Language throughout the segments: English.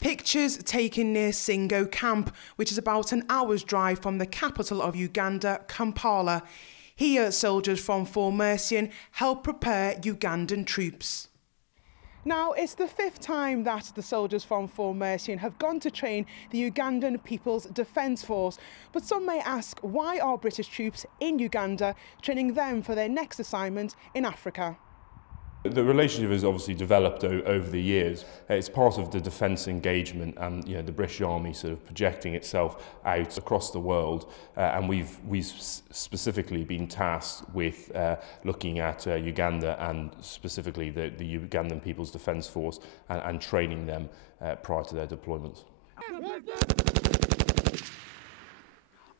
Pictures taken near Singo camp, which is about an hour's drive from the capital of Uganda, Kampala. Here, soldiers from The Mercian help prepare Ugandan troops. Now, it's the 5th time that the soldiers from The Mercian have gone to train the Ugandan People's Defence Force. But some may ask, why are British troops in Uganda training them for their next assignment in Africa? The relationship has obviously developed over the years. It's part of the defence engagement and the British Army sort of projecting itself out across the world. And we've specifically been tasked with looking at Uganda and specifically the Ugandan People's Defence Force and training them prior to their deployments.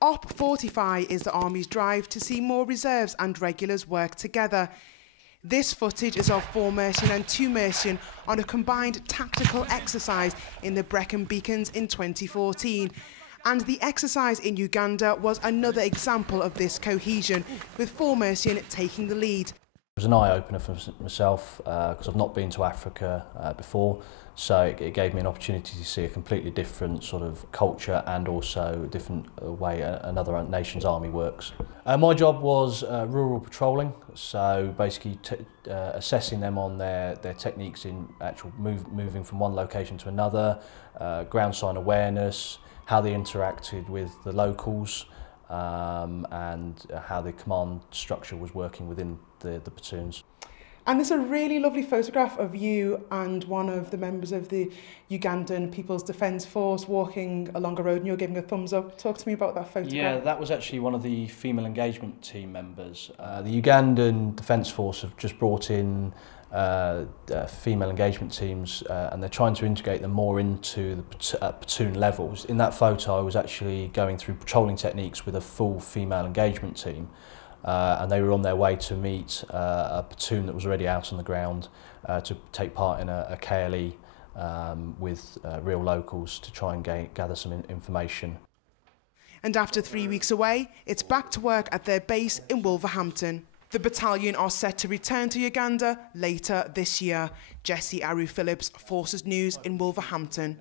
Op 45 is the Army's drive to see more reserves and regulars work together. This footage is of The Mercian and The Mercian on a combined tactical exercise in the Brecon Beacons in 2014. And the exercise in Uganda was another example of this cohesion, with The Mercian taking the lead. It was an eye-opener for myself because I've not been to Africa before, so it gave me an opportunity to see a completely different sort of culture and also a different way another nation's army works. My job was rural patrolling, so basically assessing them on their techniques in actual moving from one location to another, ground sign awareness, how they interacted with the locals, and how the command structure was working within the platoons. And there's a really lovely photograph of you and one of the members of the Ugandan People's Defence Force walking along a road and you're giving a thumbs up. Talk to me about that photograph. Yeah, that was actually one of the female engagement team members. The Ugandan Defence Force have just brought in female engagement teams and they're trying to integrate them more into the platoon levels. In that photo I was actually going through patrolling techniques with a full female engagement team. And they were on their way to meet a platoon that was already out on the ground to take part in a KLE with real locals to try and gather some information. And after 3 weeks away, it's back to work at their base in Wolverhampton. The battalion are set to return to Uganda later this year. Jessie Aru-Phillips, Forces News in Wolverhampton.